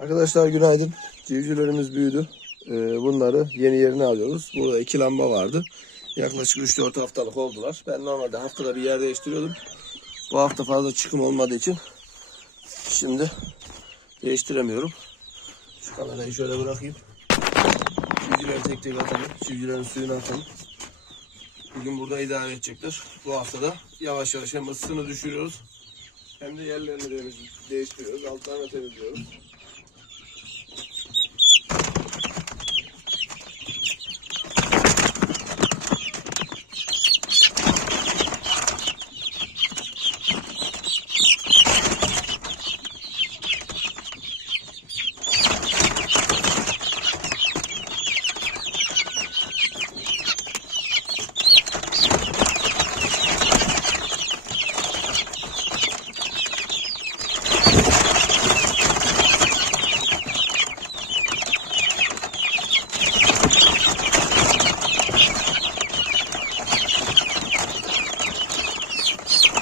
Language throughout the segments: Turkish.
Arkadaşlar günaydın. Civcivlerimiz büyüdü. Ee, bunları yeni yerine alıyoruz. Burada iki lamba vardı. Yaklaşık 3-4 haftalık oldular. Ben normalde haftada bir yer değiştiriyordum. Bu hafta fazla çıkım olmadığı için şimdi değiştiremiyorum. Şu kamerayı şöyle bırakayım. Civcivleri tek tek atalım. Civcivlerin suyunu atalım. Bugün burada idare edecekler. Bu haftada yavaş yavaş hem ısısını düşürüyoruz hem de yerlerini değiştiriyoruz. Altlarını temizliyoruz.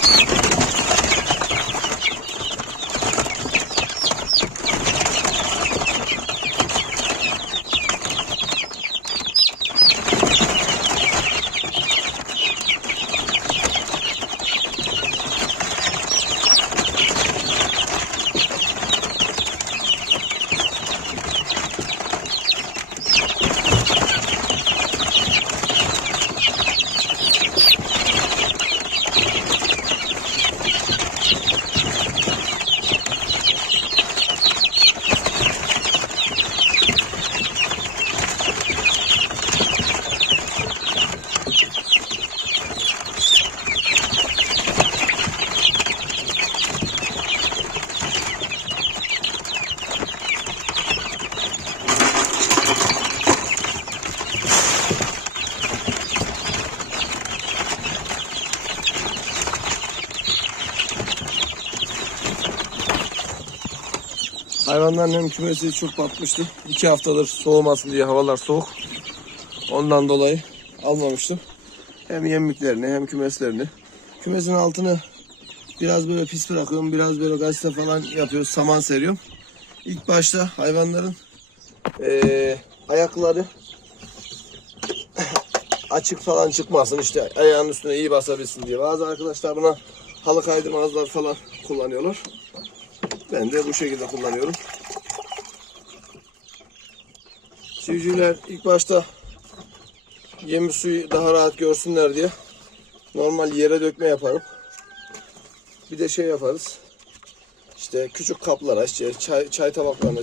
you Hayvanların hem kümesi çok batmıştı. İki haftadır soğumasın diye havalar soğuk. Ondan dolayı almamıştım. Hem yemliklerini hem kümeslerini. Kümesin altını biraz böyle pis bırakıyorum. Biraz böyle gazete falan yapıyoruz. Saman seriyorum. İlk başta hayvanların eee, ayakları açık falan çıkmasın. işte ayağının üstüne iyi basabilsin diye. Bazı arkadaşlar buna halı kaydırmazlar falan kullanıyorlar. Ben de bu şekilde kullanıyorum. Civcivler ilk başta yemi suyu daha rahat görsünler diye normal yere dökme yaparım. Bir de şey yaparız. İşte küçük kaplara, işte çay, çay tabaklarına